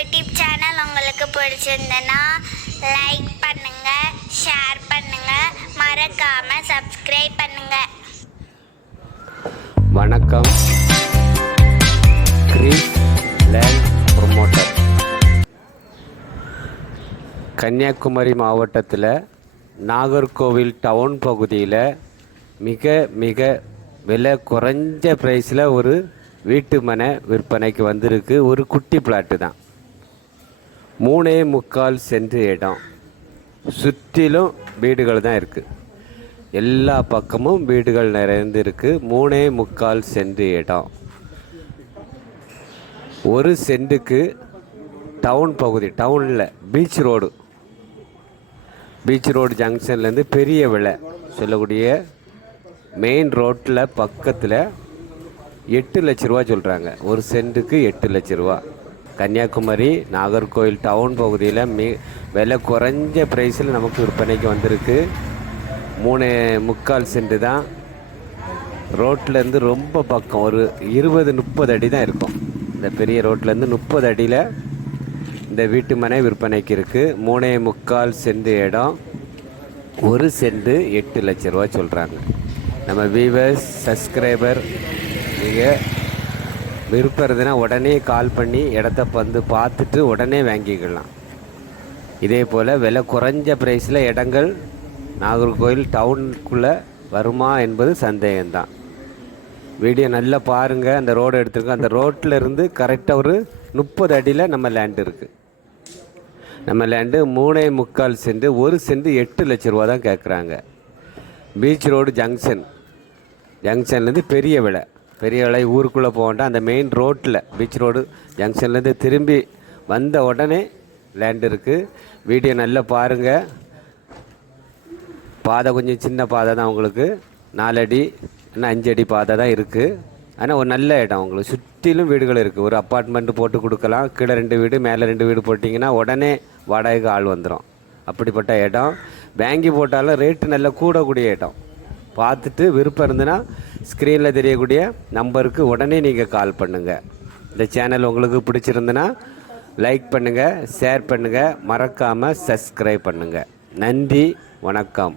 YouTube channel உங்களுக்கு பிடிச்சிருந்தனா like பண்ணுங்க share பண்ணுங்க. மறக்காம சப்ஸ்கிரைப் பண்ணுங்க. வணக்கம். கிரீஸ் லேண்ட் ப்ரொமோட்டர் கன்னியாகுமரி மாவட்டத்தில் நாகர்கோவில் டவுன் பகுதியில் மிக மிக விலை குறைஞ்ச ப்ரைஸில் ஒரு வீட்டு மனை விற்பனைக்கு வந்திருக்கு. ஒரு குட்டி பிளாட்டு தான். மூணே முக்கால் சென்று இடம். சுற்றிலும் வீடுகள் தான் இருக்குது எல்லா பக்கமும் வீடுகள் நிறைந்து இருக்குது மூணே முக்கால் சென்று இடம். ஒரு சென்ட்டுக்கு டவுன் பகுதி டவுனில் பீச் ரோடு. பீச் ரோடு ஜங்ஷன்லேருந்து பெரிய விலை சொல்லக்கூடிய மெயின் ரோட்டில் பக்கத்தில் எட்டு லட்ச ரூபா சொல்கிறாங்க ஒரு சென்ட்டுக்கு எட்டு லட்ச ரூபா. கன்னியாகுமரி நாகர்கோவில் டவுன் பகுதியில் மி விலை குறைஞ்ச ப்ரைஸில் நமக்கு விற்பனைக்கு வந்திருக்கு. மூணு முக்கால் சென்ட்டு தான். ரோட்லேருந்து ரொம்ப பக்கம் ஒரு இருபது முப்பது அடி தான் இருக்கும். இந்த பெரிய ரோட்லேருந்து முப்பது அடியில் இந்த வீட்டு மனை விற்பனைக்கு இருக்குது மூணே முக்கால் செண்டு இடம். ஒரு செண்டு எட்டு லட்ச ரூபா சொல்கிறாங்க நம்ம வீவர்ஸ் சப்ஸ்கிரைபர் நீங்கள் விருப்பம் இருந்ததுன்னா உடனே கால் பண்ணி இடத்த வந்து பார்த்துட்டு உடனே வாங்கிக்கலாம். இதே போல் விலை குறைஞ்ச ப்ரைஸில் இடங்கள் நாகர்கோவில் டவுனுக்குள்ளே வருமா என்பது சந்தேகம்தான். வீடியோ நல்லா பாருங்கள் அந்த ரோடு எடுத்துருக்கோம் அந்த ரோட்டில் இருந்து கரெக்டாக ஒரு முப்பது அடியில் நம்ம லேண்ட் இருக்குது நம்ம லேண்டு மூணே முக்கால் சென்ட் ஒரு சென்ட் எட்டு லட்ச ரூபா தான் கேட்குறாங்க பீச் ரோடு ஜங்ஷன் ஜங்ஷன்லேருந்து பெரிய விலை. பெரிய விலை ஊருக்குள்ளே போக வேண்டாம். அந்த மெயின் ரோட்டில் பீச் ரோடு ஜங்ஷன்லேருந்து திரும்பி வந்த உடனே லேண்ட் இருக்குது வீடியோ நல்லா பாருங்கள் பாதை கொஞ்சம் சின்ன பாதை தான் உங்களுக்கு. நாலடி இன்னும் அஞ்சு அடி பாதை தான் இருக்குது ஆனால் ஒரு நல்ல இடம் உங்களுக்கு. சுற்றிலும் வீடுகள் இருக்குது ஒரு அப்பார்ட்மெண்ட் போட்டு கொடுக்கலாம். கீழே ரெண்டு வீடு மேலே ரெண்டு வீடு போட்டிங்கன்னா உடனே வாடகைக்கு ஆள் வந்துடும் அப்படிப்பட்ட இடம். வாங்கி போட்டாலும் ரேட்டு நல்லா கூடக்கூடிய இடம். பார்த்துட்டு விருப்பம் இருந்ததுன்னா ஸ்க்ரீனில் தெரியக்கூடிய நம்பருக்கு உடனே நீங்கள் கால் பண்ணுங்கள் இந்த சேனல் உங்களுக்கு பிடிச்சிருந்துன்னா லைக் பண்ணுங்கள் ஷேர் பண்ணுங்கள் மறக்காமல் சப்ஸ்கிரைப் பண்ணுங்கள் நன்றி வணக்கம்.